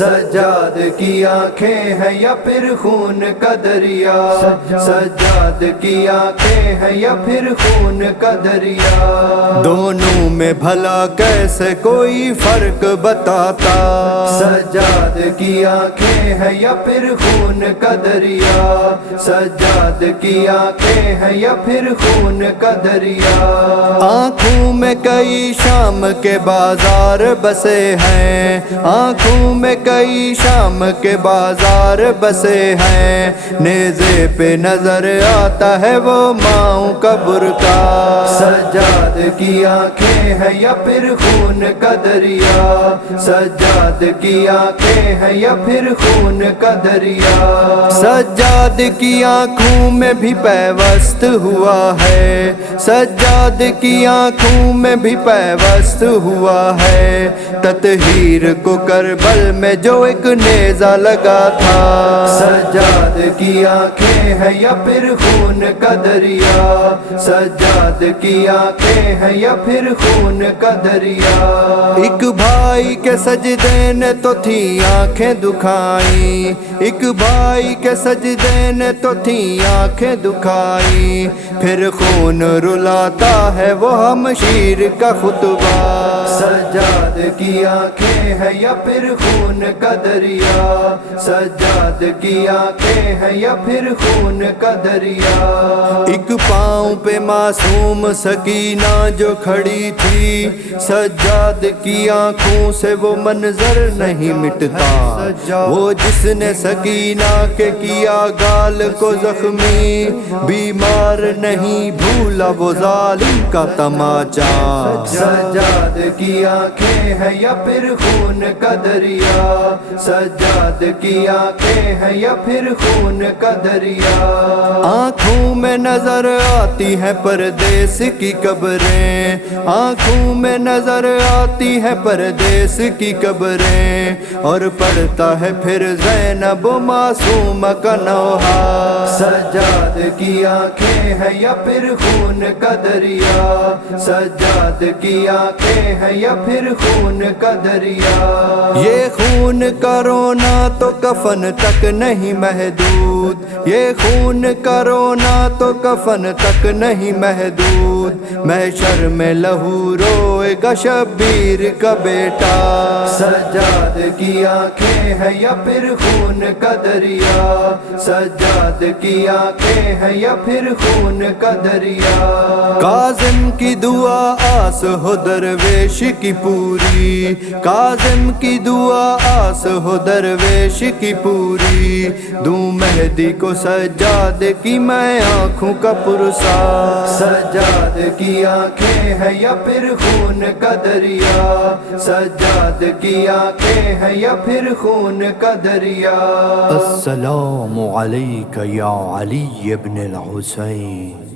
سجاد کی آنکھیں ہیں یا پھر خون کا دریا، سجاد کی آنکھیں ہیں یا پھر خون کا دریا، دونوں میں بھلا کیسے کوئی فرق بتاتا، سجاد کی آنکھیں ہیں یا پھر خون کا دریا، سجاد کی آنکھیں ہیں یا پھر خون کا دریا، آنکھوں میں کئی شام کے بازار بسے ہیں، آنکھوں میں کئی شام کے بازار بسے ہیں، نیزے پہ نظر آتا ہے وہ ماؤں کا برقع، سجاد کی آنکھیں ہیں یا پھر خون کا دریا، سجاد کی آنکھیں ہیں یا پھر خون کا دریا، سجاد کی آنکھوں میں بھی پیوست ہوا ہے، سجاد کی آنکھوں میں بھی پیوست ہوا ہے، تطہیر کو کربل میں جو ایک نیزہ لگا تھا، سجاد کی آنکھیں ہیں یا پھر خون کا دریا، سجاد کی آنکھیں ہیں یا پھر خون کا دریا، ایک بھائی کے سجدے نے تو تھی آنکھیں دکھائیں، ایک بھائی کے سجدے نے تو تھی آنکھیں دکھائیں، پھر خون رلاتا ہے وہ ہمشیر کا خطبہ، سجاد کی آنکھیں ہیں یا پھر خون کا دریا، سجاد کی آنکھیں ہیں یا پھر خون کا دریا، ایک پاؤں پہ معصوم سکینہ جو کھڑی تھی، سجاد کی آنکھوں سے وہ منظر نہیں مٹتا، وہ جس نے سکینہ کے کیا گال کو زخمی، بیمار نہیں بھولا وہ ظالم کا تماچا، سجاد کی آنکھیں ہیں یا پھر خون کا دریا، سجاد کی آنکھیں ہیں یا پھر خون کا دریا، آنکھوں میں نظر آتی ہیں پردیس کی قبریں، آنکھوں میں نظر آتی ہے پردیس کی قبریں، اور پڑتا ہے پھر زینب معصومہ کا نوحہ، سجاد کی آنکھیں ہیں یا پھر خون کا دریا، سجاد کی آنکھیں ہیں یا پھر خون کا دریا، یہ خون کا رونا تو کفن تک نہیں محدود، یہ خون کا رونا تو کفن تک نہیں محدود، محشر میں لہو روئے گا شبیر کا بیٹا، سجاد کی آنکھیں ہیں یا پھر خون کا دریا، سجاد کی آنکھیں ہیں یا پھر خون کا دریا، کاظم کی دعا آس ہو درویش کی پوری، کاظم کی دعا آس ہو درویش کی پوری، دوں مہدی کو سجاد کی میں آنکھوں کا پرسا، سجاد کی آنکھیں ہیں یا پھر خون کا دریا، سجاد کی آنکھیں ہیں یا پھر خون کا دریا، السلام علیک یا علی ابن الحسین۔